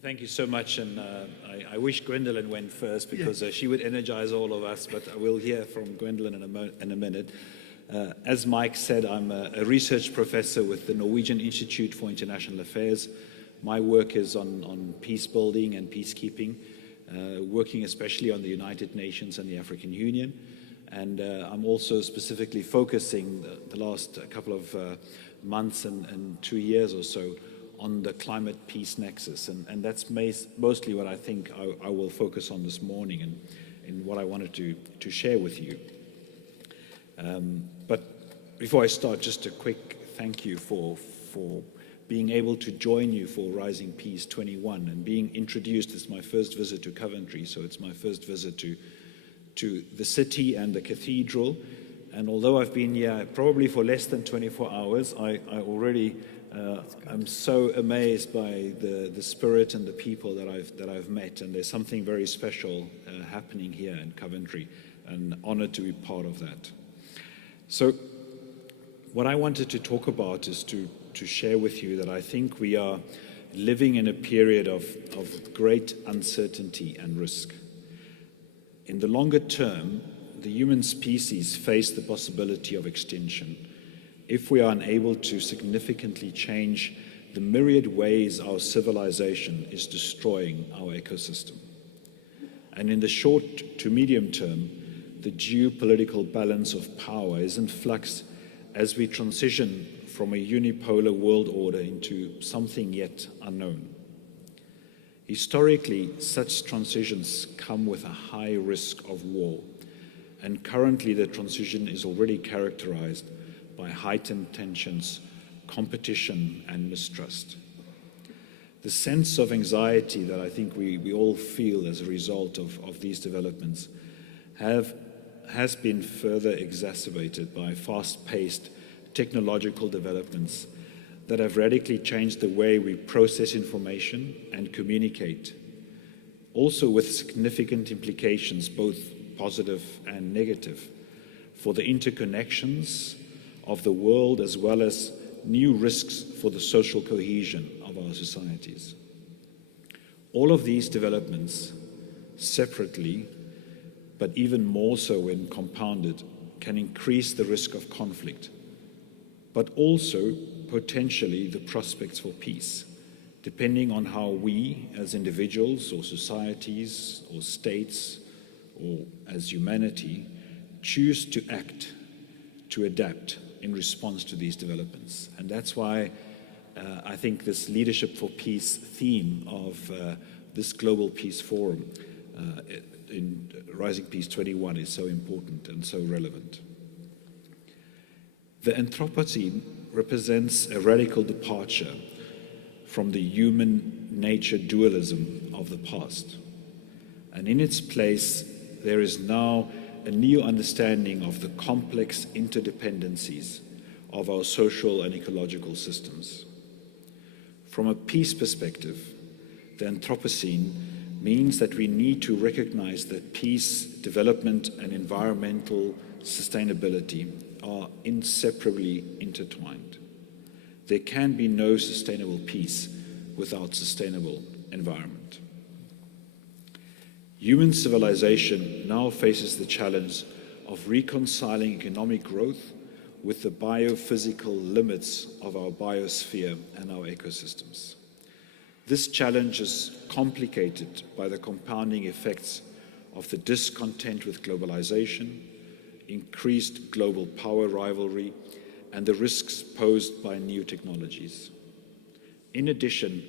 Thank you so much, and I wish Gwendolyn went first because she would energize all of us, but we'll hear from Gwendolyn in a minute. As Mike said, I'm a research professor with the Norwegian Institute for International Affairs. My work is on peace building and peacekeeping, working especially on the United Nations and the African Union. And I'm also specifically focusing the last couple of months and 2 years or so on the climate peace nexus. And that's mostly what I think I will focus on this morning and what I wanted to share with you. But before I start, just a quick thank you for being able to join you for Rising Peace 21 and being introduced. It's my first visit to Coventry, so it's my first visit to the city and the cathedral. And although I've been here probably for less than 24 hours, I already I'm so amazed by the spirit and the people that I've met, and there's something very special happening here in Coventry, and honored to be part of that. So what I wanted to talk about is to share with you that I think we are living in a period of great uncertainty and risk. In the longer term, the human species face the possibility of extinction if we are unable to significantly change the myriad ways our civilization is destroying our ecosystem. And in the short to medium term, the geopolitical balance of power is in flux as we transition from a unipolar world order into something yet unknown. Historically, such transitions come with a high risk of war, and currently the transition is already characterized by heightened tensions, competition, and mistrust. The sense of anxiety that I think we all feel as a result of these developments has been further exacerbated by fast-paced technological developments that have radically changed the way we process information and communicate, also with significant implications, both positive and negative, for the interconnections of the world, as well as new risks for the social cohesion of our societies. All of these developments, separately, but even more so when compounded, can increase the risk of conflict, but also potentially the prospects for peace, depending on how we as individuals or societies or states or as humanity choose to act, to adapt in response to these developments. And that's why I think this Leadership for Peace theme of this Global Peace Forum in Rising Peace 21 is so important and so relevant. The Anthropocene represents a radical departure from the human nature dualism of the past. And in its place, there is now a new understanding of the complex interdependencies of our social and ecological systems. From a peace perspective, the Anthropocene means that we need to recognize that peace, development, and environmental sustainability are inseparably intertwined. There can be no sustainable peace without sustainable environment. Human civilization now faces the challenge of reconciling economic growth with the biophysical limits of our biosphere and our ecosystems. This challenge is complicated by the compounding effects of the discontent with globalization, increased global power rivalry, and the risks posed by new technologies. In addition,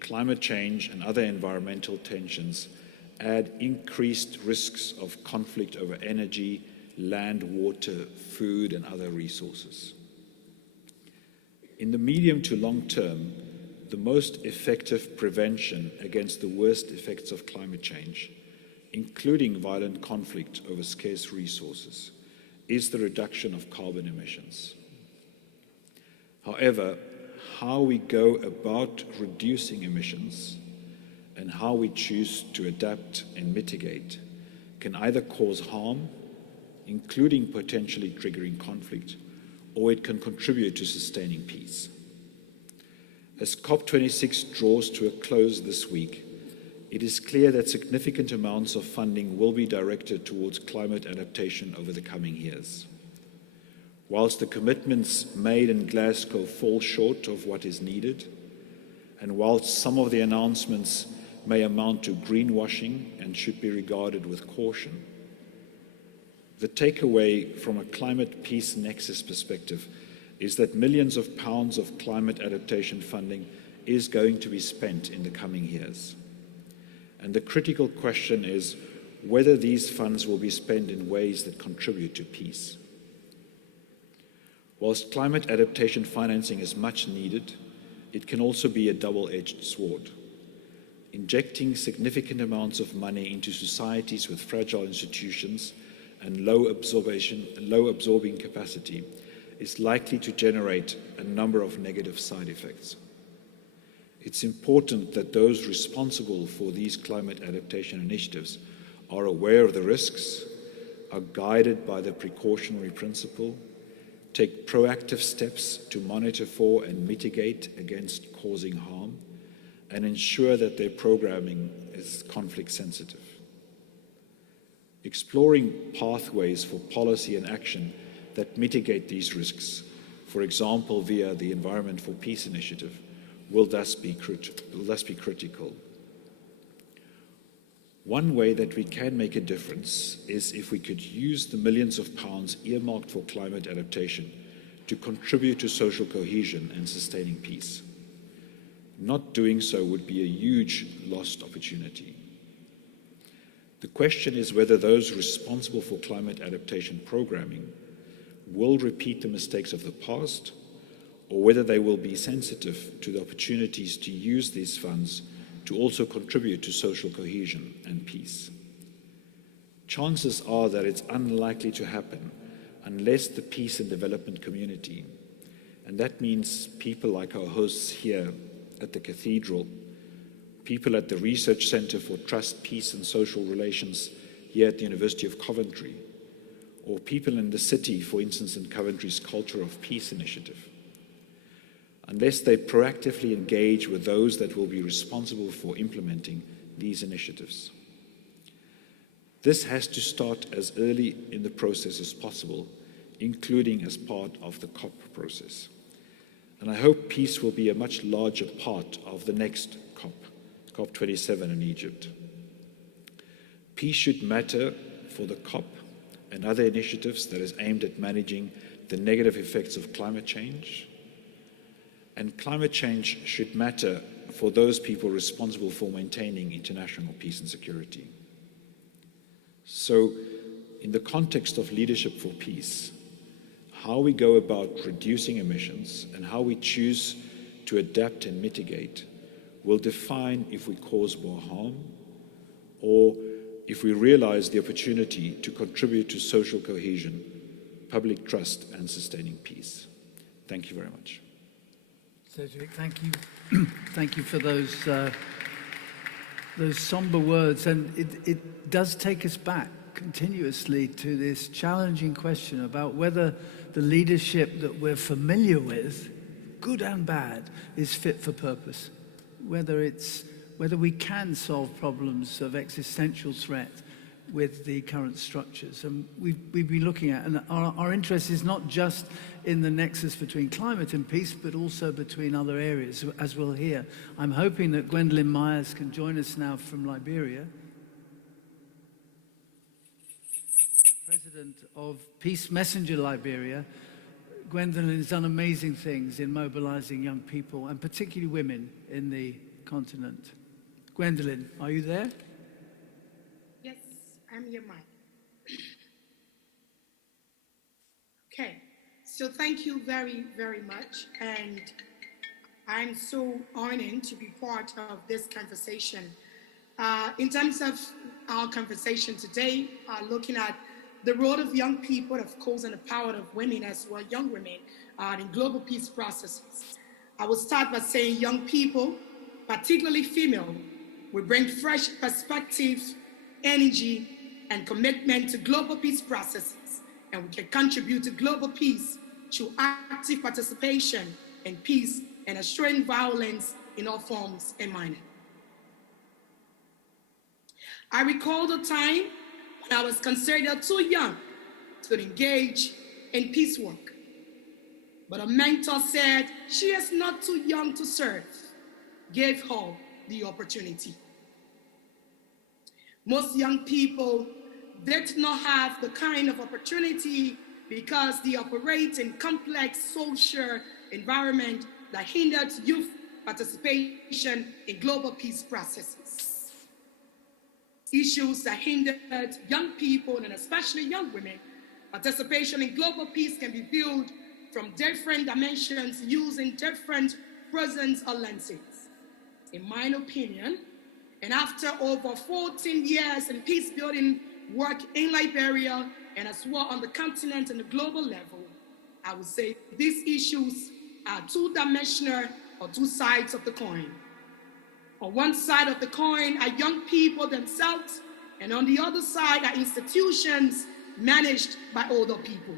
climate change and other environmental tensions add increased risks of conflict over energy, land, water, food, and other resources. In the medium to long term, the most effective prevention against the worst effects of climate change, including violent conflict over scarce resources, is the reduction of carbon emissions. However, how we go about reducing emissions and how we choose to adapt and mitigate can either cause harm, including potentially triggering conflict, or it can contribute to sustaining peace. As COP26 draws to a close this week, it is clear that significant amounts of funding will be directed towards climate adaptation over the coming years. Whilst the commitments made in Glasgow fall short of what is needed, and whilst some of the announcements may amount to greenwashing and should be regarded with caution, the takeaway from a climate peace nexus perspective is that millions of pounds of climate adaptation funding is going to be spent in the coming years. And the critical question is whether these funds will be spent in ways that contribute to peace. Whilst climate adaptation financing is much needed, it can also be a double-edged sword. Injecting significant amounts of money into societies with fragile institutions and low absorbing capacity is likely to generate a number of negative side effects. It's important that those responsible for these climate adaptation initiatives are aware of the risks, are guided by the precautionary principle, take proactive steps to monitor for and mitigate against causing harm, and ensure that their programming is conflict sensitive. Exploring pathways for policy and action that mitigate these risks, for example via the Environment for Peace initiative, will thus be critical. One way that we can make a difference is if we could use the millions of pounds earmarked for climate adaptation to contribute to social cohesion and sustaining peace. Not doing so would be a huge lost opportunity. The question is whether those responsible for climate adaptation programming will repeat the mistakes of the past, or whether they will be sensitive to the opportunities to use these funds to also contribute to social cohesion and peace. Chances are that it's unlikely to happen unless the peace and development community, and that means people like our hosts here at the Cathedral, people at the Research Centre for Trust, Peace and Social Relations here at the University of Coventry, or people in the city, for instance, in Coventry's Culture of Peace initiative. Unless they proactively engage with those that will be responsible for implementing these initiatives. This has to start as early in the process as possible, including as part of the COP process. And I hope peace will be a much larger part of the next COP, COP27 in Egypt. Peace should matter for the COP and other initiatives that is aimed at managing the negative effects of climate change. And climate change should matter for those people responsible for maintaining international peace and security. So, in the context of leadership for peace, how we go about reducing emissions and how we choose to adapt and mitigate will define if we cause more harm or if we realize the opportunity to contribute to social cohesion, public trust, and sustaining peace. Thank you very much. Cedric, thank you. Thank you for those somber words. And it does take us back continuously to this challenging question about whether the leadership that we're familiar with, good and bad, is fit for purpose. Whether we can solve problems of existential threat with the current structures. And we've been looking at, and our interest is not just in the nexus between climate and peace, but also between other areas, as we'll hear. I'm hoping that Gwendolyn Myers can join us now from Liberia, President of Peace Messenger Liberia. Gwendolyn has done amazing things in mobilizing young people, and particularly women, in the continent. Gwendolyn, are you there? Yes, I'm here, Mike. Okay, so thank you very, very much. And I'm so honored to be part of this conversation. In terms of our conversation today, looking at the role of young people, of course, and the power of women as well, young women, in global peace processes. I will start by saying young people, particularly female, will bring fresh perspective, energy, and commitment to global peace processes, and we can contribute to global peace through active participation and peace and eschewing violence in all forms and manner. I recall the time when I was considered too young to engage in peace work. But a mentor said, she is not too young to serve, gave her the opportunity. Most young people did not have the kind of opportunity because they operate in complex social environment that hinders youth participation in global peace processes. Issues that hindered young people, and especially young women, participation in global peace can be viewed from different dimensions using different prisms or lenses. In my opinion, and after over 14 years in peace building work in Liberia and as well on the continent and the global level, I would say these issues are two-dimensional or two sides of the coin. On one side of the coin are young people themselves, and on the other side are institutions managed by older people.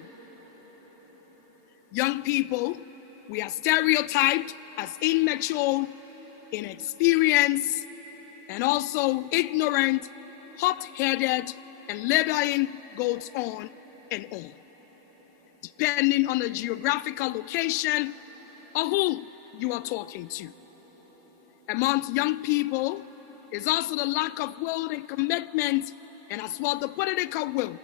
Young people, we are stereotyped as immature, inexperienced, and also ignorant, hot-headed, and labeling goes on and on, depending on the geographical location or who you are talking to. Amongst young people is also the lack of will and commitment, and as well the political will.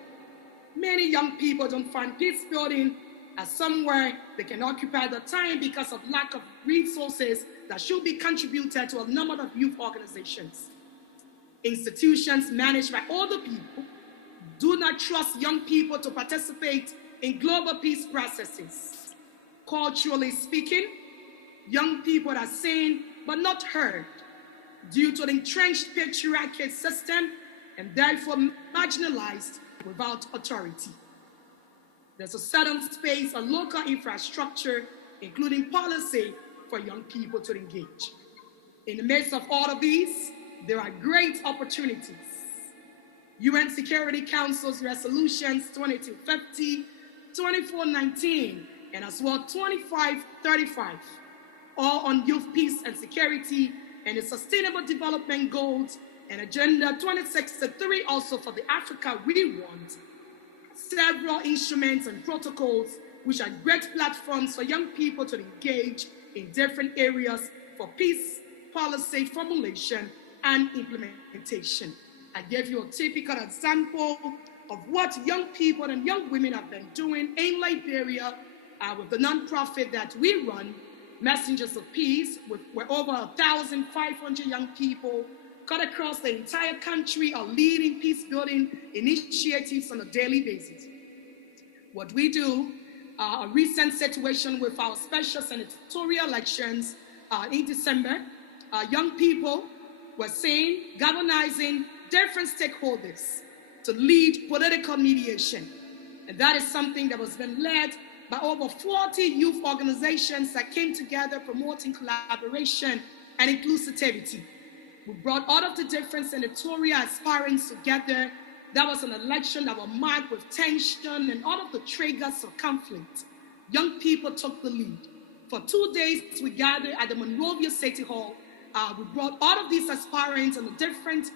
Many young people don't find peace building as somewhere they can occupy the time because of lack of resources that should be contributed to a number of youth organizations. Institutions managed by older people do not trust young people to participate in global peace processes. Culturally speaking, young people are seen but not heard due to the entrenched patriarchal system and therefore marginalized without authority. There's a certain space, a local infrastructure, including policy for young people to engage. In the midst of all of these, there are great opportunities. UN Security Council's resolutions 2250, 2419, and as well 2535, all on youth peace and security and the Sustainable Development Goals, and Agenda 2063 also for the Africa we want. Several instruments and protocols which are great platforms for young people to engage in different areas for peace policy formulation and implementation. I gave you a typical example of what young people and young women have been doing in Liberia with the nonprofit that we run, Messengers of Peace, where over 1,500 young people cut across the entire country are leading peace building initiatives on a daily basis. What we do, a recent situation with our special senatorial elections in December, young people were seen galvanizing different stakeholders to lead political mediation. And that is something that was been led by over 40 youth organizations that came together promoting collaboration and inclusivity. We brought all of the different senatorial aspirants together. That was an election that was marked with tension and all of the triggers of conflict. Young people took the lead. For 2 days, we gathered at the Monrovia City Hall. We brought all of these aspirants and the different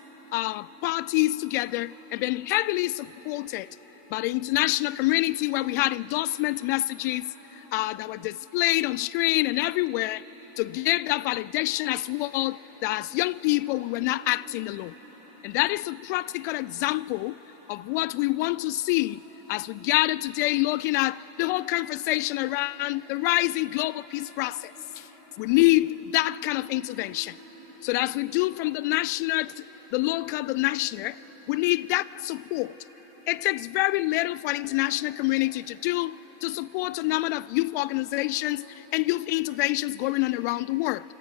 parties together and been heavily supported by the international community, where we had endorsement messages that were displayed on screen and everywhere to give that validation as well that as young people, we were not acting alone. And that is a practical example of what we want to see as we gather today looking at the whole conversation around the rising global peace process. We need that kind of intervention. So that as we do from the national, the local, the national, we need that support. It takes very little for an international community to do to support a number of youth organizations and youth interventions going on around the world.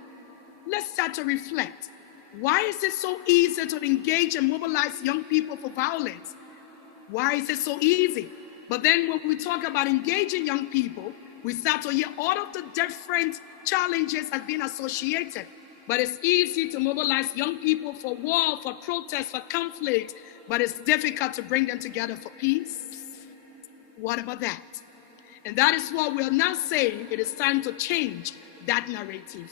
Let's start to reflect. Why is it so easy to engage and mobilize young people for violence? Why is it so easy? But then when we talk about engaging young people, we start to hear all of the different challenges have been associated. But it's easy to mobilize young people for war, for protest, for conflict, but it's difficult to bring them together for peace. What about that? And that is what we are now saying. It is time to change that narrative.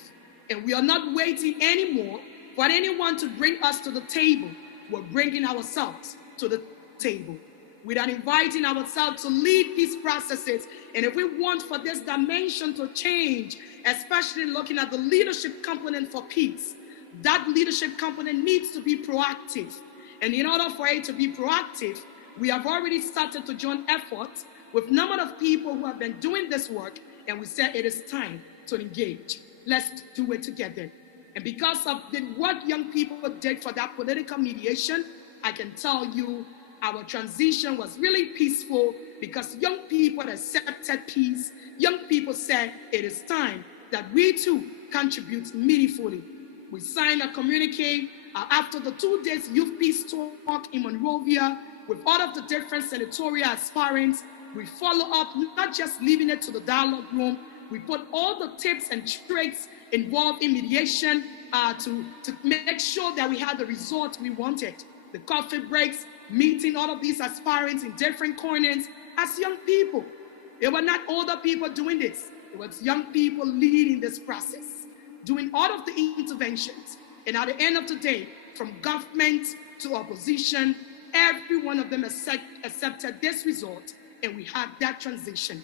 And we are not waiting anymore for anyone to bring us to the table. We're bringing ourselves to the table. We are inviting ourselves to lead these processes. And if we want for this dimension to change, especially looking at the leadership component for peace, that leadership component needs to be proactive. And in order for it to be proactive, we have already started to join efforts with a number of people who have been doing this work, and we said it is time to engage. Let's do it together. And because of the work young people did for that political mediation, I can tell you our transition was really peaceful because young people accepted peace. Young people said it is time that we too contribute meaningfully. We signed a communique after the 2 days youth peace talk in Monrovia with all of the different senatorial aspirants. We follow up, not just leaving it to the dialogue room. We put all the tips and tricks involved in mediation to make sure that we had the result we wanted. The coffee breaks, meeting all of these aspirants in different corners as young people. They were not older people doing this. It was young people leading this process, doing all of the interventions. And at the end of the day, from government to opposition, every one of them accepted this result, and we had that transition.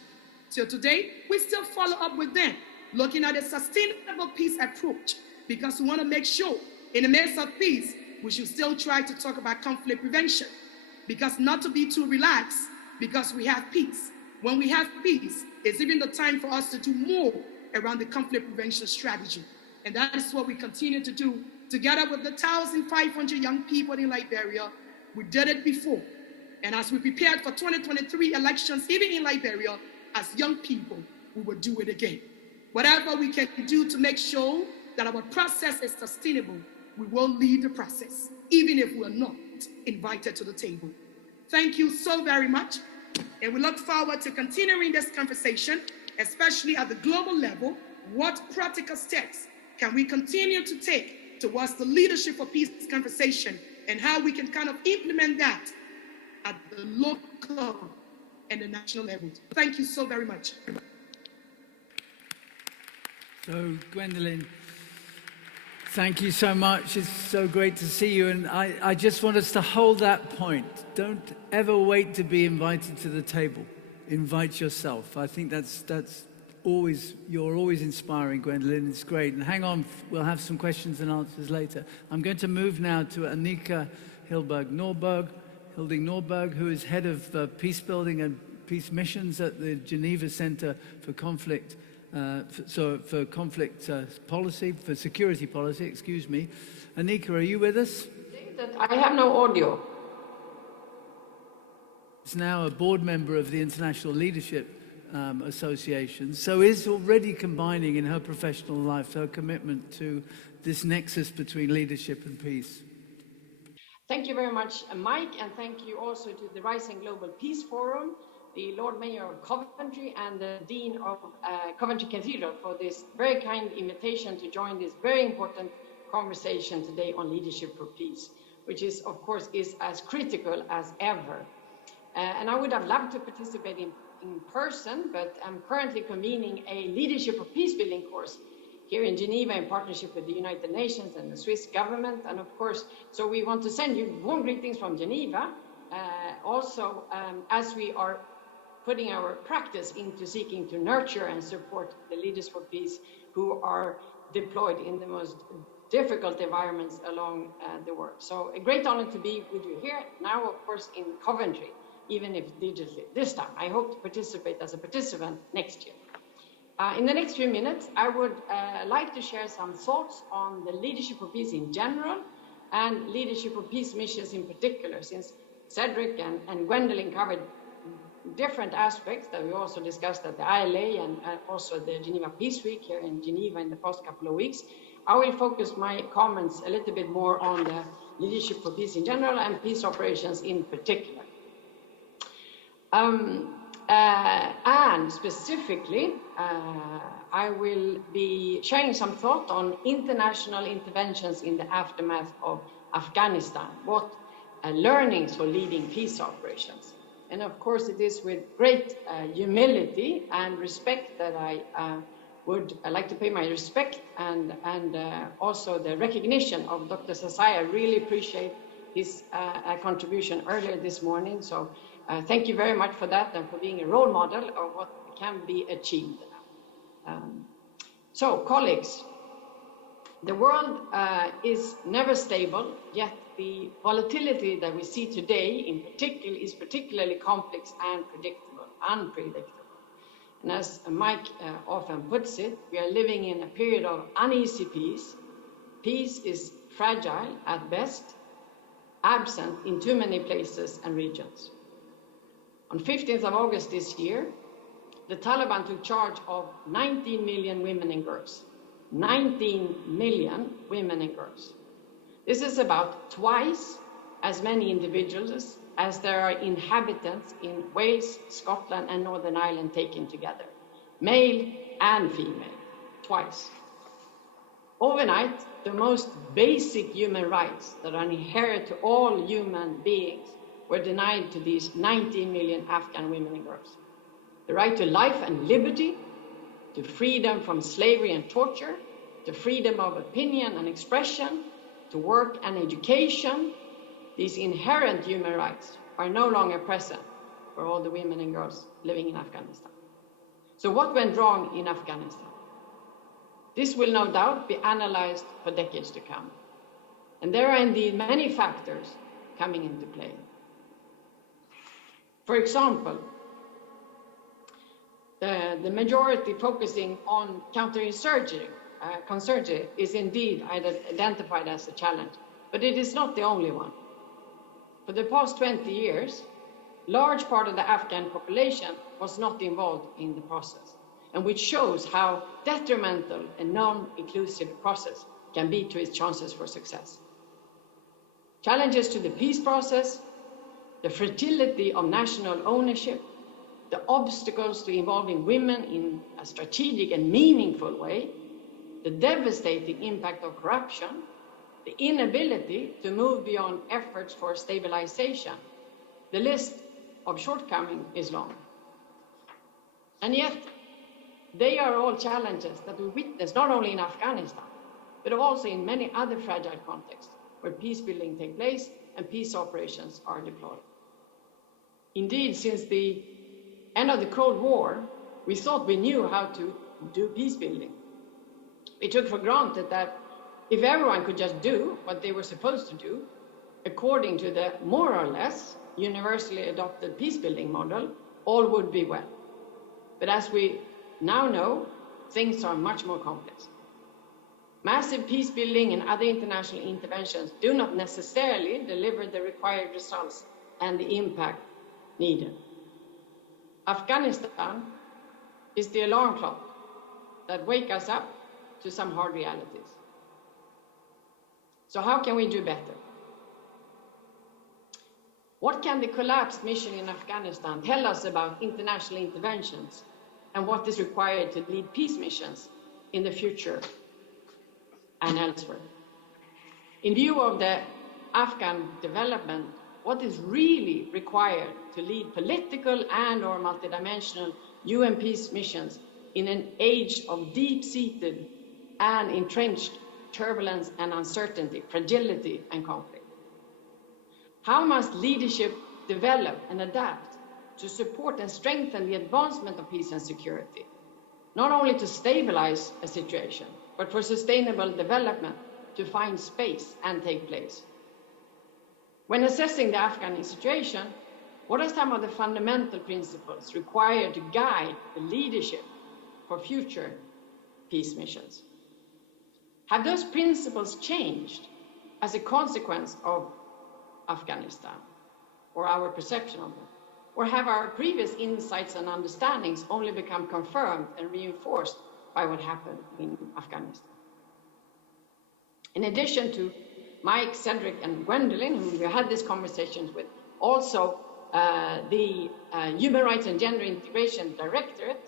So today, we still follow up with them, looking at a sustainable peace approach, because we want to make sure in the midst of peace, we should still try to talk about conflict prevention, because not to be too relaxed, because we have peace. When we have peace, it's even the time for us to do more around the conflict prevention strategy. And that is what we continue to do together with the 1,500 young people in Liberia. We did it before. And as we prepared for 2023 elections, even in Liberia, as young people, we will do it again. Whatever we can do to make sure that our process is sustainable, we will lead the process, even if we're not invited to the table. Thank you so very much. And we look forward to continuing this conversation, especially at the global level. What practical steps can we continue to take towards the leadership for peace conversation, and how we can kind of implement that at the local and the national level. Thank you so very much. So, Gwendolyn, thank you so much. It's so great to see you. And I just want us to hold that point. Don't ever wait to be invited to the table. Invite yourself. I think that's always, you're always inspiring, Gwendolyn. It's great. And hang on, we'll have some questions and answers later. I'm going to move now to Annika Hilding-Norberg, who is head of peace building and peace missions at the Geneva Center for Conflict. For security policy, excuse me. Annika, are you with us? I have no audio. Is now a board member of the International Leadership Association, so is already combining in her professional life her commitment to this nexus between leadership and peace. Thank you very much, Mike, and thank you also to the Rising Global Peace Forum, the Lord Mayor of Coventry, and the Dean of Coventry Cathedral for this very kind invitation to join this very important conversation today on leadership for peace, which is, of course, is as critical as ever. And I would have loved to participate in person, but I'm currently convening a leadership for peace building course here in Geneva in partnership with the United Nations and the Swiss government. And of course, so we want to send you warm greetings from Geneva, also as we are putting our practice into seeking to nurture and support the leaders for peace who are deployed in the most difficult environments along the world. So a great honor to be with you here, now of course in Coventry, even if digitally this time. I hope to participate as a participant next year. In the next few minutes, I would like to share some thoughts on the leadership for peace in general and leadership for peace missions in particular, since Cedric and Gwendolyn covered different aspects that we also discussed at the ILA and also the Geneva Peace Week here in Geneva in the past couple of weeks. I will focus my comments a little bit more on the leadership for peace in general and peace operations in particular. And specifically, I will be sharing some thought on international interventions in the aftermath of Afghanistan. What learnings for leading peace operations? And of course, it is with great humility and respect that I would like to pay my respect and also the recognition of Dr. Sasai. I really appreciate his contribution earlier this morning. So thank you very much for that and for being a role model of what can be achieved. So, colleagues, the world is never stable, yet the volatility that we see today is particularly complex and unpredictable. And as Mike often puts it, we are living in a period of uneasy peace. Peace is fragile at best, absent in too many places and regions. On 15th of August this year, the Taliban took charge of 19 million women and girls. 19 million women and girls. This is about twice as many individuals as there are inhabitants in Wales, Scotland, and Northern Ireland taken together, male and female, twice. Overnight, the most basic human rights that are inherent to all human beings were denied to these 19 million Afghan women and girls. The right to life and liberty, to freedom from slavery and torture, to freedom of opinion and expression, to work and education, these inherent human rights are no longer present for all the women and girls living in Afghanistan. So what went wrong in Afghanistan? This will no doubt be analyzed for decades to come. And there are indeed many factors coming into play. For example, the majority focusing on counterinsurgency is indeed identified as a challenge, but it is not the only one. For the past 20 years, large part of the Afghan population was not involved in the process, and which shows how detrimental a non-inclusive process can be to its chances for success. Challenges to the peace process, the fragility of national ownership, the obstacles to involving women in a strategic and meaningful way, the devastating impact of corruption, the inability to move beyond efforts for stabilization. The list of shortcomings is long. And yet, they are all challenges that we witness not only in Afghanistan, but also in many other fragile contexts where peace building takes place and peace operations are deployed. Indeed, since the end of the Cold War, we thought we knew how to do peace building. We took for granted that if everyone could just do what they were supposed to do, according to the more or less universally adopted peace building model, all would be well. But as we now know, things are much more complex. Massive peace building and other international interventions do not necessarily deliver the required results and the impact needed. Afghanistan is the alarm clock that wakes us up to some hard realities. So how can we do better? What can the collapsed mission in Afghanistan tell us about international interventions and what is required to lead peace missions in the future and elsewhere? In view of the Afghan development, what is really required to lead political and/or multidimensional UN peace missions in an age of deep-seated and entrenched turbulence and uncertainty, fragility and conflict? How must leadership develop and adapt to support and strengthen the advancement of peace and security, not only to stabilize a situation, but for sustainable development to find space and take place? When assessing the Afghan situation, what are some of the fundamental principles required to guide the leadership for future peace missions? Have those principles changed as a consequence of Afghanistan, or our perception of them? Or have our previous insights and understandings only become confirmed and reinforced by what happened in Afghanistan? In addition to Mike, Cedric, and Gwendolyn, whom we had these conversations with, also the Human Rights and Gender Integration Directorate,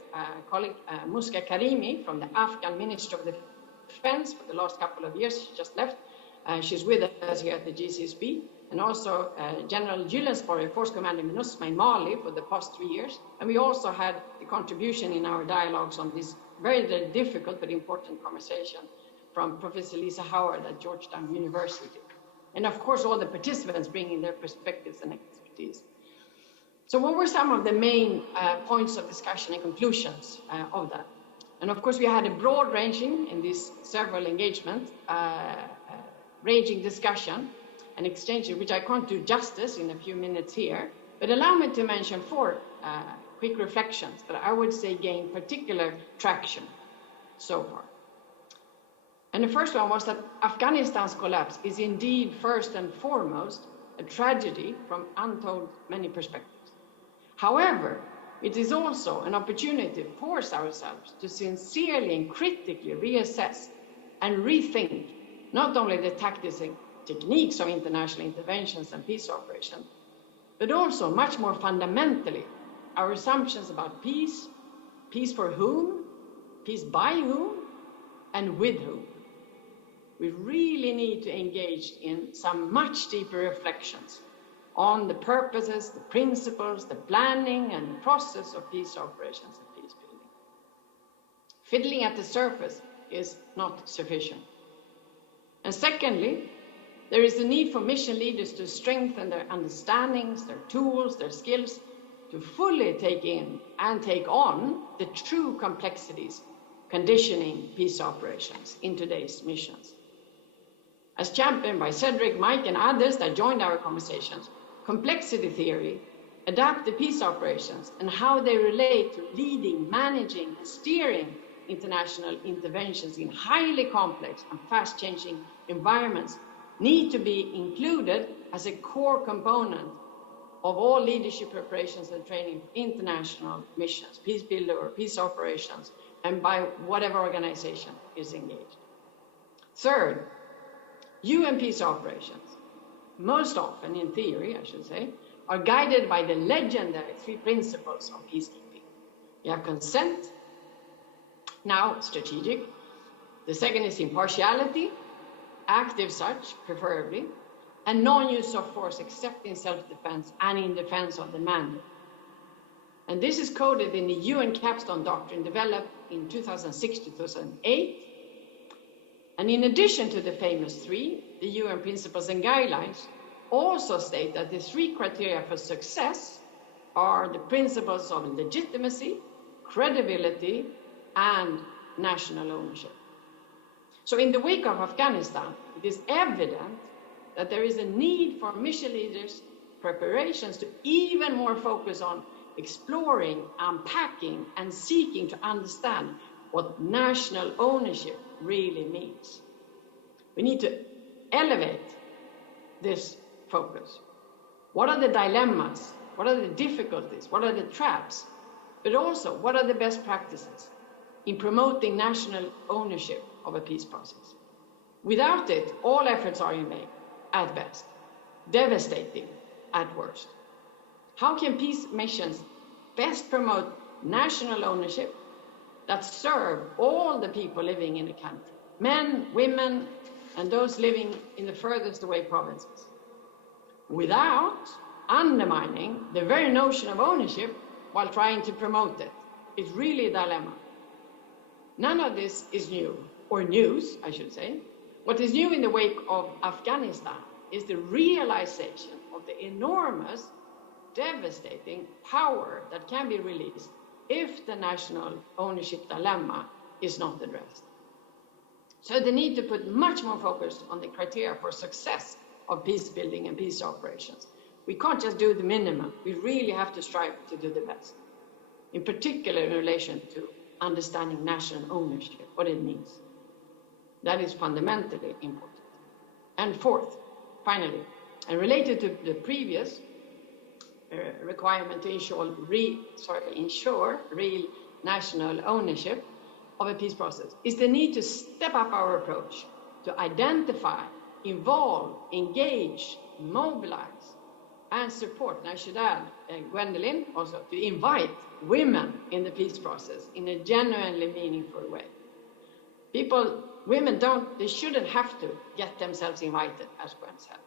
colleague Muska Karimi from the Afghan Ministry of Defense for the last couple of years. She just left. She's with us here at the GCSB. and also General Gyllenspor, Force Commander MINUSMA in Mali for the past 3 years. And we also had the contribution in our dialogues on this very, very difficult but important conversation from Professor Lisa Howard at Georgetown University. And of course, all the participants bringing their perspectives and expertise. So what were some of the main points of discussion and conclusions of that? And of course, we had a broad ranging in these several engagements, ranging discussion and exchange, which I can't do justice in a few minutes here, but allow me to mention 4 quick reflections that I would say gained particular traction so far. And the first one was that Afghanistan's collapse is indeed first and foremost a tragedy from untold many perspectives. However, it is also an opportunity to force ourselves to sincerely and critically reassess and rethink not only the tactics and techniques of international interventions and peace operations, but also much more fundamentally our assumptions about peace, peace for whom, peace by whom, and with whom. We really need to engage in some much deeper reflections on the purposes, the principles, the planning, and the process of peace operations and peace building. Fiddling at the surface is not sufficient. And secondly, there is a need for mission leaders to strengthen their understandings, their tools, their skills, to fully take in and take on the true complexities conditioning peace operations in today's missions. As championed by Cedric, Mike, and others that joined our conversations, complexity theory, adaptive peace operations, and how they relate to leading, managing, and steering international interventions in highly complex and fast-changing environments need to be included as a core component of all leadership preparations and training for international missions, peace builder or peace operations, and by whatever organization is engaged. Third, UN peace operations, most often in theory, I should say, are guided by the legendary 3 principles of peacekeeping. You have consent, now strategic. The second is impartiality, active such, preferably, and non-use of force except in self-defense and in defense of the mandate. And this is coded in the UN Capstone Doctrine developed in 2006-2008. And in addition to the famous 3, the UN principles and guidelines also state that the 3 criteria for success are the principles of legitimacy, credibility, and national ownership. So in the wake of Afghanistan, it is evident that there is a need for mission leaders' preparations to even more focus on exploring, unpacking, and seeking to understand what national ownership really means. We need to elevate this focus. What are the dilemmas? What are the difficulties? What are the traps? But also, what are the best practices in promoting national ownership of a peace process? Without it, all efforts are in vain, at best, devastating at worst. How can peace missions best promote national ownership that serve all the people living in the country, men, women, and those living in the furthest away provinces, without undermining the very notion of ownership while trying to promote it? It's really a dilemma. None of this is new, or news, I should say. What is new in the wake of Afghanistan is the realization of the enormous, devastating power that can be released if the national ownership dilemma is not addressed. So the need to put much more focus on the criteria for success of peace building and peace operations. We can't just do the minimum. We really have to strive to do the best, in particular in relation to understanding national ownership, what it means. That is fundamentally important. And fourth, finally, and related to the previous requirement to ensure real national ownership of a peace process, is the need to step up our approach to identify, involve, engage, mobilize, and support. And I should add, Gwendolyn, also to invite women in the peace process in a genuinely meaningful way. Women they shouldn't have to get themselves invited, as Gwen said.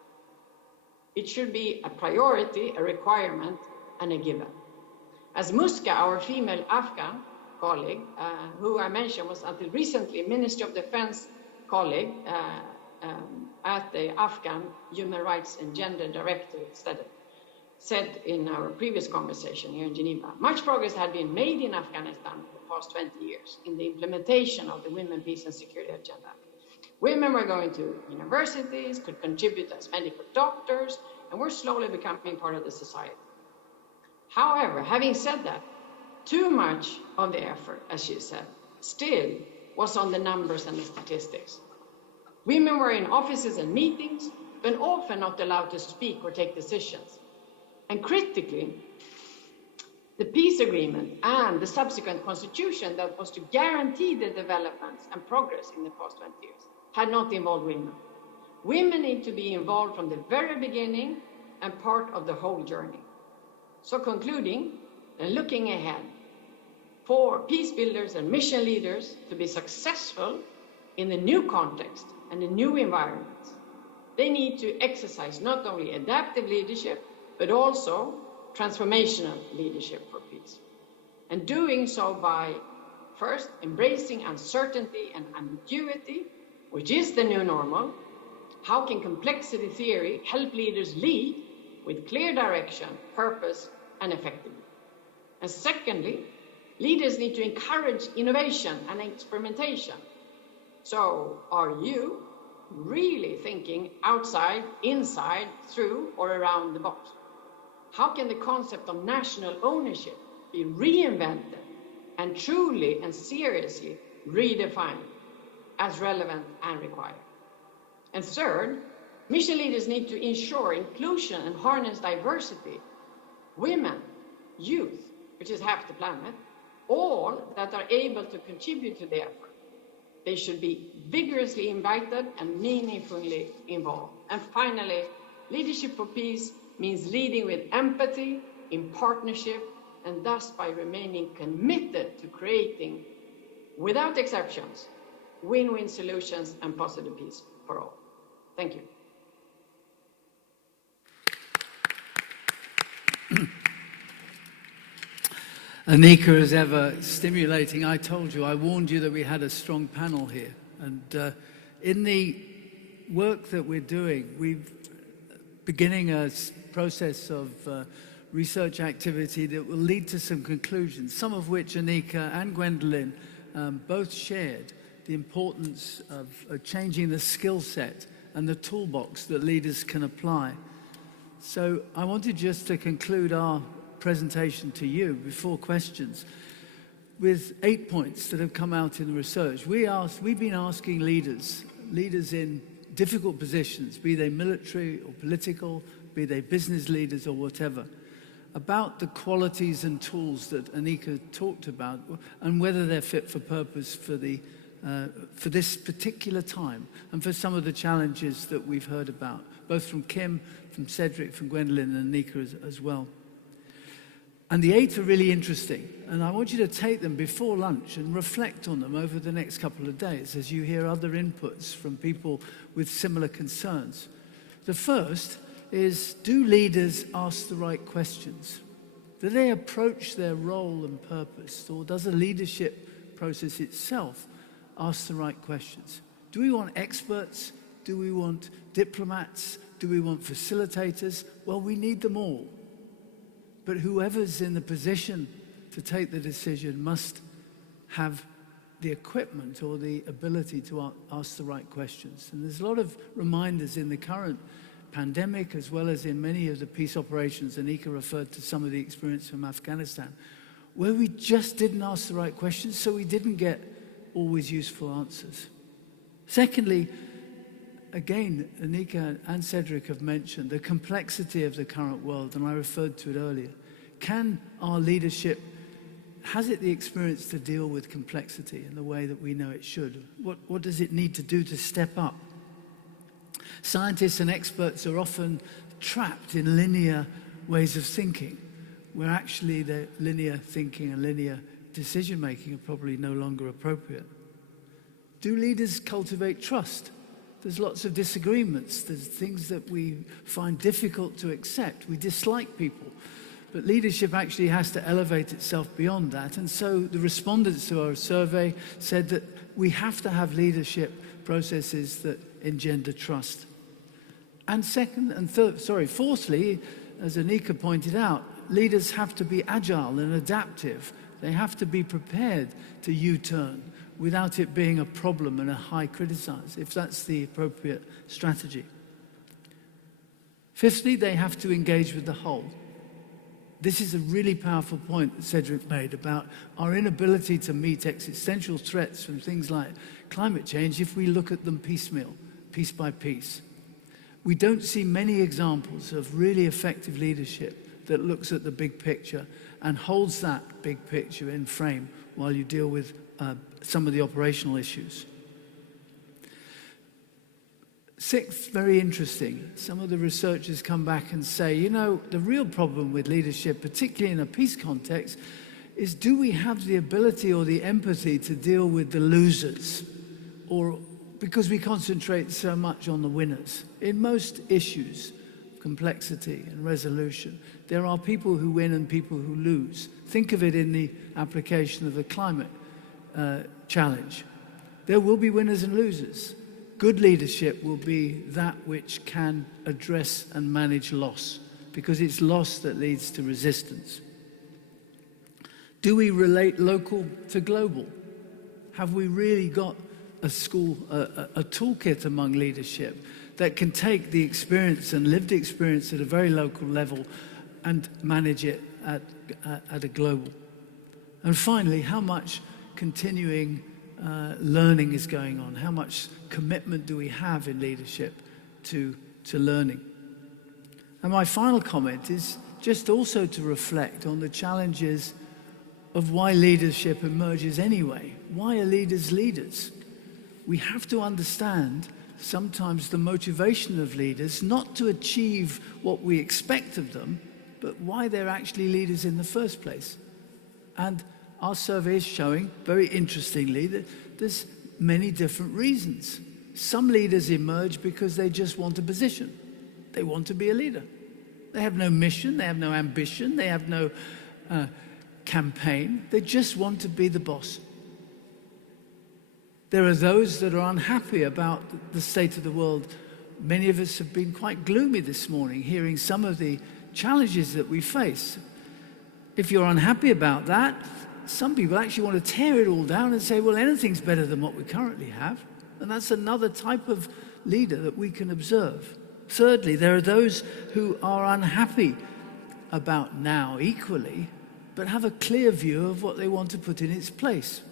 It should be a priority, a requirement, and a given. As Muska, our female Afghan colleague, who I mentioned was until recently Minister of Defense colleague at the Afghan Human Rights and Gender Directorate, said in our previous conversation here in Geneva, much progress had been made in Afghanistan for the past 20 years in the implementation of the Women, Peace and Security Agenda. Women were going to universities, could contribute as medical doctors, and were slowly becoming part of the society. However, having said that, too much of the effort, as she said, still was on the numbers and the statistics. Women were in offices and meetings, but often not allowed to speak or take decisions. And critically, the peace agreement and the subsequent constitution that was to guarantee the developments and progress in the past 20 years had not involved women. Women need to be involved from the very beginning and part of the whole journey. So concluding and looking ahead, for peace builders and mission leaders to be successful in the new context and the new environments, they need to exercise not only adaptive leadership, but also transformational leadership for peace. And doing so by first embracing uncertainty and ambiguity, which is the new normal. How can complexity theory help leaders lead with clear direction, purpose, and effectiveness? And secondly, leaders need to encourage innovation and experimentation. So are you really thinking outside, inside, through, or around the box? How can the concept of national ownership be reinvented and truly and seriously redefined as relevant and required? And third, mission leaders need to ensure inclusion and harness diversity. Women, youth, which is half the planet, all that are able to contribute to the effort. They should be vigorously invited and meaningfully involved. And finally, leadership for peace means leading with empathy, in partnership, and thus by remaining committed to creating, without exceptions, win-win solutions and positive peace for all. Thank you. Annika, as ever, stimulating. I told you, I warned you that we had a strong panel here. And in the work that we're doing, we're beginning a process of research activity that will lead to some conclusions, some of which Annika and Gwendolyn both shared, the importance of changing the skill set and the toolbox that leaders can apply. So I wanted just to conclude our presentation to you before questions with 8 points that have come out in the research. We've been asking leaders in difficult positions, be they military or political, be they business leaders or whatever, about the qualities and tools that Annika talked about and whether they're fit for purpose for this particular time and for some of the challenges that we've heard about, both from Kim, from Cedric, from Gwendolyn and Annika as well. And the 8 are really interesting, and I want you to take them before lunch and reflect on them over the next couple of days as you hear other inputs from people with similar concerns. The first is, do leaders ask the right questions? Do they approach their role and purpose, or does the leadership process itself ask the right questions? Do we want experts? Do we want diplomats? Do we want facilitators? Well, we need them all. But whoever's in the position to take the decision must have the equipment or the ability to ask the right questions. And there's a lot of reminders in the current pandemic, as well as in many of the peace operations. Annika referred to some of the experience from Afghanistan, where we just didn't ask the right questions, so we didn't get always useful answers. Secondly, again, Annika and Cedric have mentioned the complexity of the current world, and I referred to it earlier. Can our leadership, has it the experience to deal with complexity in the way that we know it should? What does it need to do to step up? Scientists and experts are often trapped in linear ways of thinking, where actually the linear thinking and linear decision-making are probably no longer appropriate. Do leaders cultivate trust? There's lots of disagreements. There's things that we find difficult to accept. We dislike people. But leadership actually has to elevate itself beyond that. And so the respondents to our survey said that we have to have leadership processes that engender trust. And fourthly, as Annika pointed out, leaders have to be agile and adaptive. They have to be prepared to U-turn without it being a problem and a high criticize, if that's the appropriate strategy. Fifthly, they have to engage with the whole. This is a really powerful point that Cedric made about our inability to meet existential threats from things like climate change if we look at them piecemeal, piece by piece. We don't see many examples of really effective leadership that looks at the big picture and holds that big picture in frame while you deal with some of the operational issues. Sixth, very interesting, some of the researchers come back and say, you know, the real problem with leadership, particularly in a peace context, is do we have the ability or the empathy to deal with the losers? Or because we concentrate so much on the winners. In most issues, complexity and resolution, there are people who win and people who lose. Think of it in the application of the climate challenge. There will be winners and losers. Good leadership will be that which can address and manage loss, because it's loss that leads to resistance. Do we relate local to global? Have we really got a toolkit among leadership that can take the experience and lived experience at a very local level and manage it at a global? And finally, how much continuing learning is going on? How much commitment do we have in leadership to learning? And my final comment is just also to reflect on the challenges of why leadership emerges anyway. Why are leaders leaders? We have to understand sometimes the motivation of leaders, not to achieve what we expect of them, but why they're actually leaders in the first place. And our survey is showing, very interestingly, that there's many different reasons. Some leaders emerge because they just want a position. They want to be a leader. They have no mission, they have no ambition, they have no campaign. They just want to be the boss. There are those that are unhappy about the state of the world. Many of us have been quite gloomy this morning, hearing some of the challenges that we face. If you're unhappy about that, some people actually want to tear it all down and say, well, anything's better than what we currently have. And that's another type of leader that we can observe. Thirdly, there are those who are unhappy about now equally, but have a clear view of what they want to put in its place.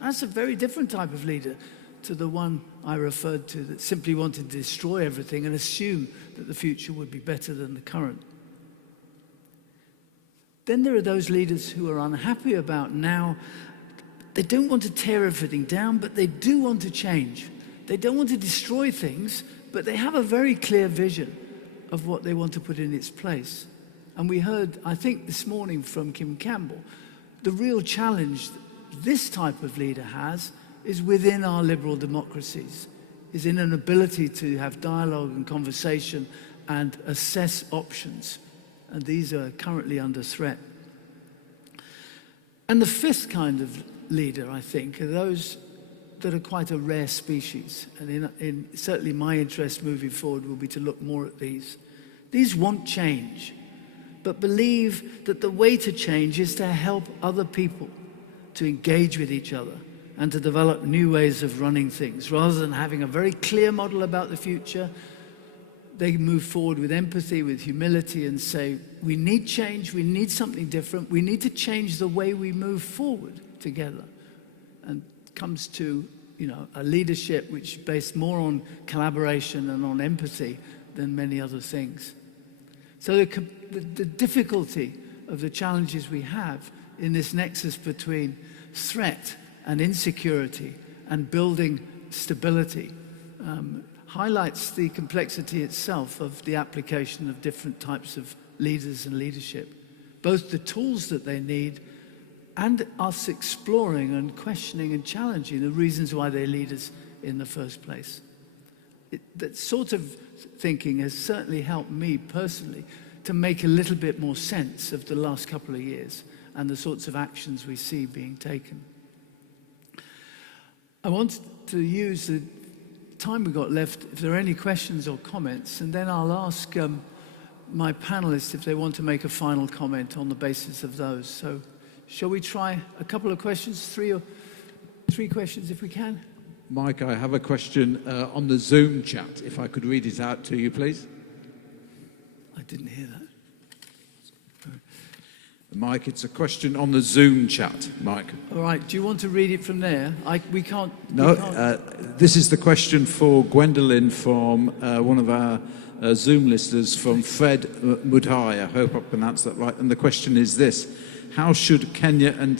That's a very different type of leader to the one I referred to that simply wanted to destroy everything and assume that the future would be better than the current. Then there are those leaders who are unhappy about now. They don't want to tear everything down, but they do want to change. They don't want to destroy things, but they have a very clear vision of what they want to put in its place. And we heard, I think this morning from Kim Campbell, the real challenge this type of leader has is within our liberal democracies, is in an ability to have dialogue and conversation and assess options. And these are currently under threat. And the fifth kind of leader, I think, are those that are quite a rare species. And certainly my interest moving forward will be to look more at these. These want change, but believe that the way to change is to help other people to engage with each other and to develop new ways of running things. Rather than having a very clear model about the future, they move forward with empathy, with humility, and say, we need change, we need something different, we need to change the way we move forward together. And comes to, a leadership which is based more on collaboration and on empathy than many other things. So the difficulty of the challenges we have in this nexus between threat and insecurity and building stability highlights the complexity itself of the application of different types of leaders and leadership, both the tools that they need and us exploring and questioning and challenging the reasons why they're leaders in the first place. That sort of thinking has certainly helped me personally to make a little bit more sense of the last couple of years and the sorts of actions we see being taken. I want to use the time we've got left, if there are any questions or comments, and then I'll ask my panelists if they want to make a final comment on the basis of those. So shall we try a couple of questions, three questions if we can? Mike, I have a question on the Zoom chat, if I could read it out to you, please. I didn't hear that. Mike, it's a question on the Zoom chat, Mike. All right, do you want to read it from there? We can't... This is the question for Gwendolyn from one of our Zoom listeners, from Fred Mudhai. I hope I pronounced that right. And the question is this: how should Kenya and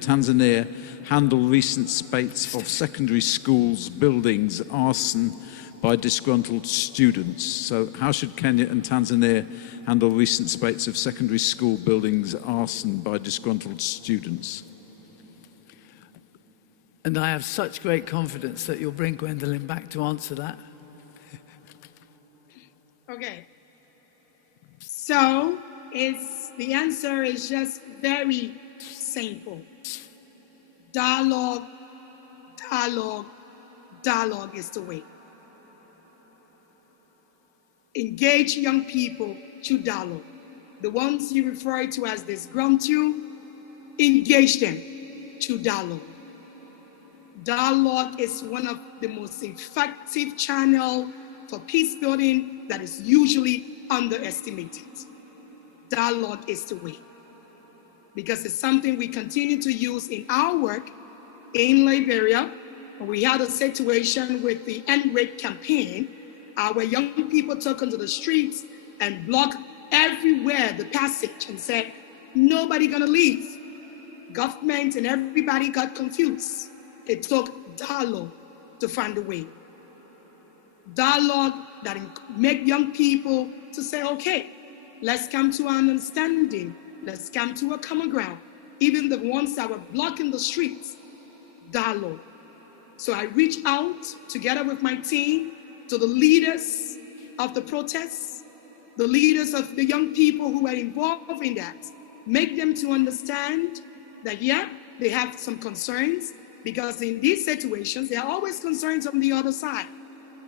Tanzania handle recent spates of secondary schools buildings arson by disgruntled students? So how should Kenya and Tanzania handle recent spates of secondary school buildings arson by disgruntled students? And I have such great confidence that you'll bring Gwendolyn back to answer that. Okay. So the answer is just very simple. Dialogue, dialogue, dialogue is the way. Engage young people through dialogue. The ones you refer to as disgruntled, engage them through dialogue. Dialogue is one of the most effective channels for peace building that is usually underestimated. Dialogue is the way, because it's something we continue to use in our work in Liberia. We had a situation with the End Rape campaign, where young people took onto the streets and blocked everywhere the passage and said, nobody gonna leave. Government and everybody got confused. It took dialogue to find a way. Dialogue that make young people to say, okay, let's come to an understanding. Let's come to a common ground. Even the ones that were blocking the streets, dialogue. So I reached out together with my team to the leaders of the protests, the leaders of the young people who were involved in that, make them to understand that, yeah, they have some concerns, because in these situations, there are always concerns on the other side.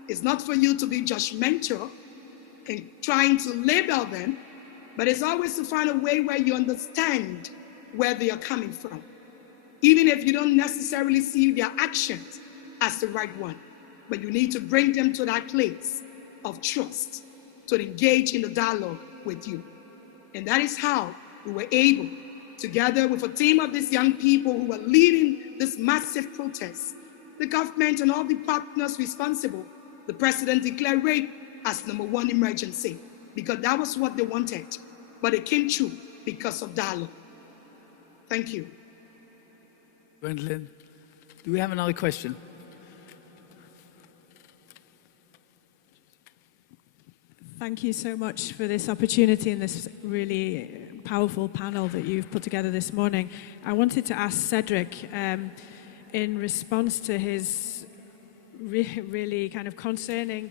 It's not for you to be judgmental and trying to label them, but it's always to find a way where you understand where they are coming from, even if you don't necessarily see their actions as the right one. But you need to bring them to that place of trust to engage in the dialogue with you. And that is how we were able, together with a team of these young people who were leading this massive protest, the government and all the partners responsible, the president declared rape as #1 emergency, because that was what they wanted. But it came true because of dialogue. Thank you. Gwendolyn, do we have another question? Thank you so much for this opportunity and this really powerful panel that you've put together this morning. I wanted to ask Cedric, in response to his really kind of concerning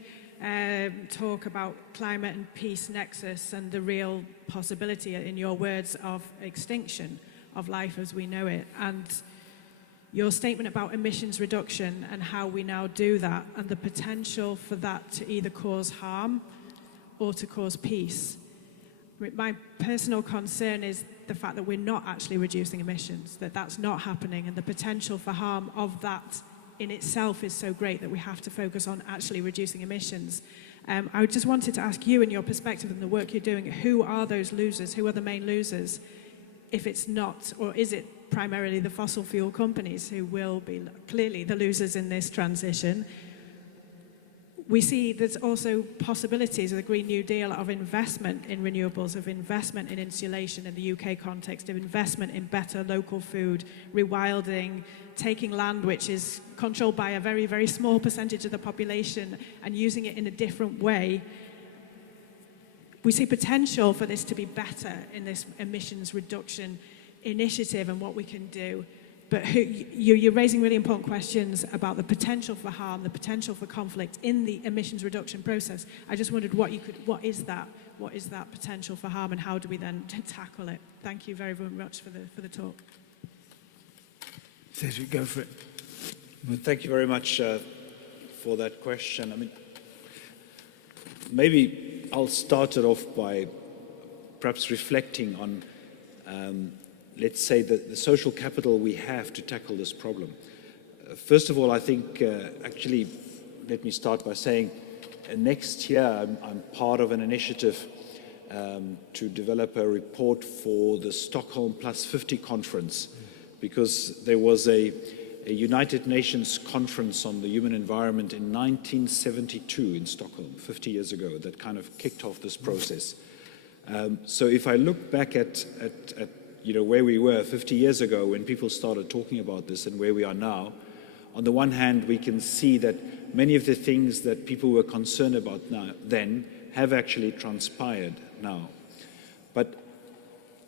talk about climate and peace nexus and the real possibility, in your words, of extinction of life as we know it, and your statement about emissions reduction and how we now do that and the potential for that to either cause harm or to cause peace. My personal concern is the fact that we're not actually reducing emissions, that that's not happening, and the potential for harm of that in itself is so great that we have to focus on actually reducing emissions. I just wanted to ask you, in your perspective and the work you're doing, who are those losers? Who are the main losers? If it's not, or is it primarily the fossil fuel companies who will be clearly the losers in this transition? We see there's also possibilities of the Green New Deal of investment in renewables, of investment in insulation in the UK context, of investment in better local food, rewilding, taking land which is controlled by a very, very small percentage of the population and using it in a different way. We see potential for this to be better in this emissions reduction initiative and what we can do. but you're raising really important questions about the potential for harm, the potential for conflict in the emissions reduction process. I just wondered what is that potential for harm, and how do we then tackle it? Thank you very, very much for the talk. Cedric, go for it. Well, thank you very much for that question. I mean, maybe I'll start it off by perhaps reflecting on let's say, the social capital we have to tackle this problem. First of all, I think, actually, let me start by saying next year I'm part of an initiative to develop a report for the Stockholm Plus 50 conference, because there was a United Nations conference on the human environment in 1972 in Stockholm, 50 years ago, that kind of kicked off this process. So if I look back at where we were 50 years ago when people started talking about this and where we are now, on the one hand, we can see that many of the things that people were concerned about then have actually transpired now. But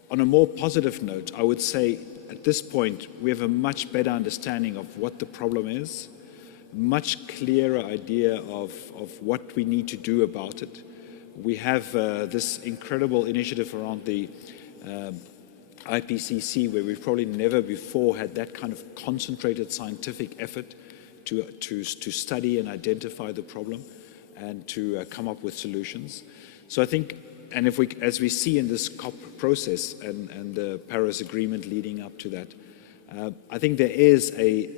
on a more positive note, I would say at this point, we have a much better understanding of what the problem is, a much clearer idea of what we need to do about it. We have this incredible initiative around the IPCC, where we've probably never before had that kind of concentrated scientific effort to study and identify the problem and to come up with solutions. So I think, and if we, as we see in this COP process and the Paris Agreement leading up to that, I think there is a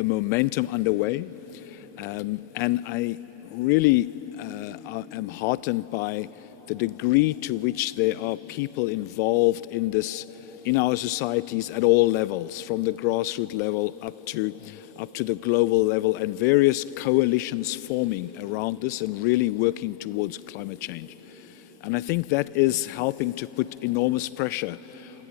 momentum underway, and I really am heartened by the degree to which there are people involved in this in our societies at all levels, from the grassroots level up to the global level, and various coalitions forming around this and really working towards climate change. And I think that is helping to put enormous pressure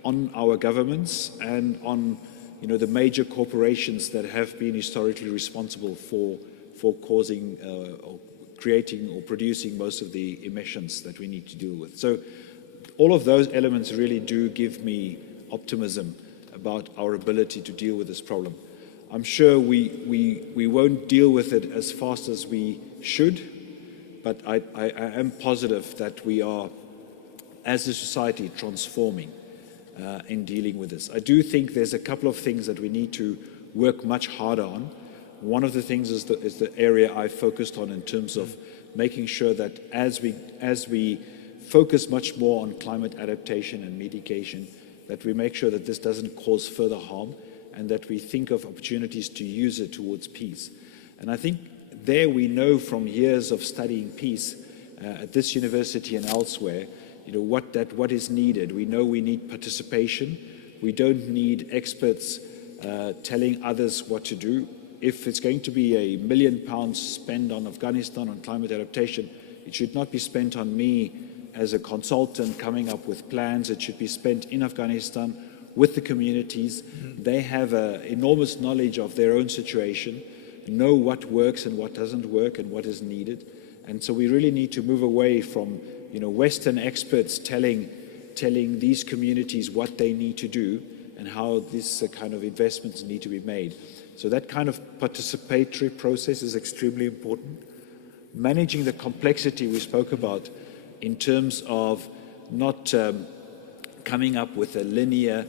on our governments and on the major corporations that have been historically responsible for causing or creating or producing most of the emissions that we need to deal with. So all of those elements really do give me optimism about our ability to deal with this problem. I'm sure we won't deal with it as fast as we should, but I am positive that we are, as a society, transforming in dealing with this. I do think there's a couple of things that we need to work much harder on. One of the things is the area I focused on in terms of making sure that as we focus much more on climate adaptation and mitigation, that we make sure that this doesn't cause further harm, and that we think of opportunities to use it towards peace. And I think there we know from years of studying peace at this university and elsewhere, what is needed. We know we need participation. We don't need experts telling others what to do. If it's going to be £1 million spent on Afghanistan on climate adaptation, it should not be spent on me as a consultant coming up with plans. It should be spent in Afghanistan with the communities. They have enormous knowledge of their own situation, know what works and what doesn't work and what is needed. And so we really need to move away from Western experts telling these communities what they need to do and how these kind of investments need to be made. So that kind of participatory process is extremely important. Managing the complexity we spoke about in terms of not coming up with a linear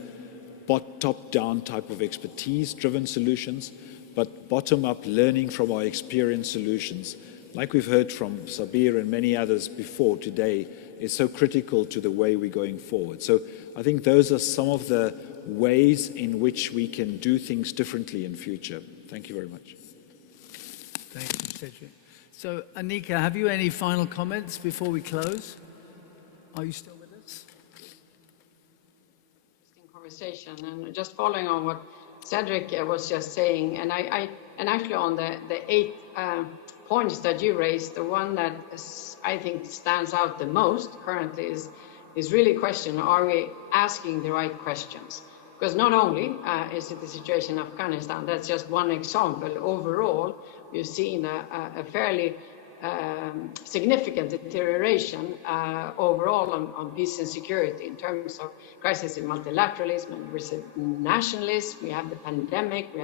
top-down type of expertise-driven solutions, but bottom-up learning from our experience solutions, like we've heard from Sabir and many others before today, is so critical to the way we're going forward. So I think those are some of the ways in which we can do things differently in future. Thank you very much. Thank you, Cedric. So, Annika, have you any final comments before we close? Are you still with us? Interesting conversation, and just following on what Cedric was just saying, and actually on the 8 points that you raised, the one that I think stands out the most currently is really a question: are we asking the right questions? Because not only is it the situation in Afghanistan, that's just one example. Overall, we've seen a fairly significant deterioration overall on peace and security in terms of crisis in multilateralism and nationalism. We have the pandemic, we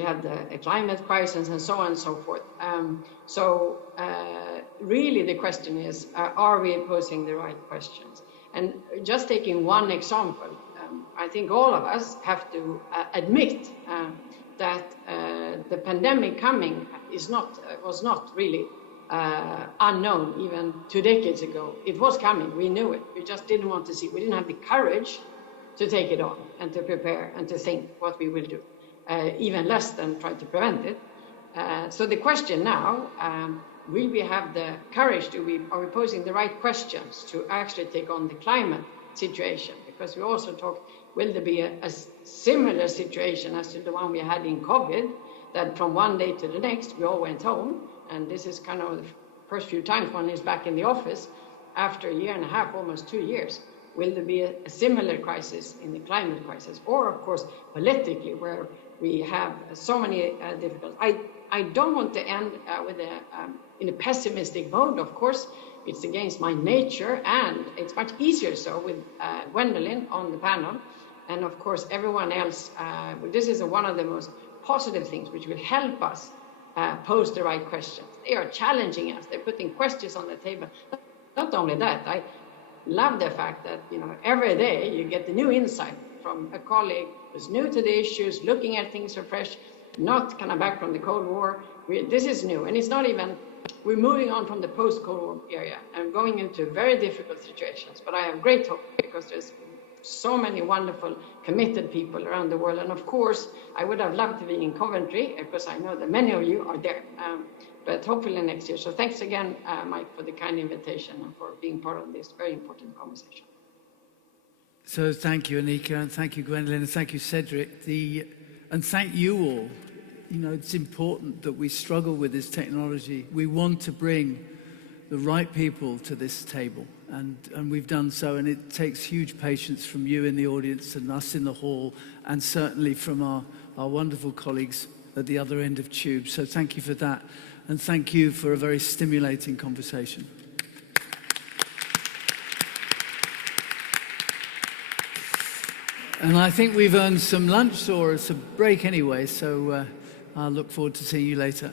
have the climate crisis, and so on and so forth. Really the question is, are we posing the right questions? And just taking one example, I think all of us have to admit that the pandemic coming was not really unknown even 2 decades ago. It was coming, we knew it, we just didn't want to see, we didn't have the courage to take it on and to prepare and to think what we will do, even less than try to prevent it. So the question now, will we have the courage, are we posing the right questions to actually take on the climate situation? Because we also talked, will there be a similar situation as to the one we had in COVID, that from one day to the next, we all went home, and this is kind of the first few times one is back in the office after a year and a half, almost 2 years. Will there be a similar crisis in the climate crisis? Or, of course, politically, where we have so many difficulties. I don't want to end in a pessimistic mode, of course. It's against my nature, and it's much easier so with Gwendolyn on the panel, and of course everyone else. This is one of the most positive things which will help us pose the right questions. They are challenging us. They're putting questions on the table. Not only that, I love the fact that every day you get the new insight from a colleague who's new to the issues, looking at things afresh, not kind of back from the Cold War. This is new, and it's not even. We're moving on from the post-Cold War area and going into very difficult situations. But I have great hope because there's so many wonderful, committed people around the world. And of course, I would have loved to be in Coventry because I know that many of you are there. But hopefully next year. So thanks again, Mike, for the kind invitation and for being part of this very important conversation. So thank you, Annika, and thank you, Gwendolyn, and thank you, Cedric. And thank you all. It's important that we struggle with this technology. We want to bring the right people to this table, and we've done so, and it takes huge patience from you in the audience and us in the hall, and certainly from our wonderful colleagues at the other end of Tube. So thank you for that, and thank you for a very stimulating conversation. And I think we've earned some lunch or some break anyway, so I look forward to seeing you later.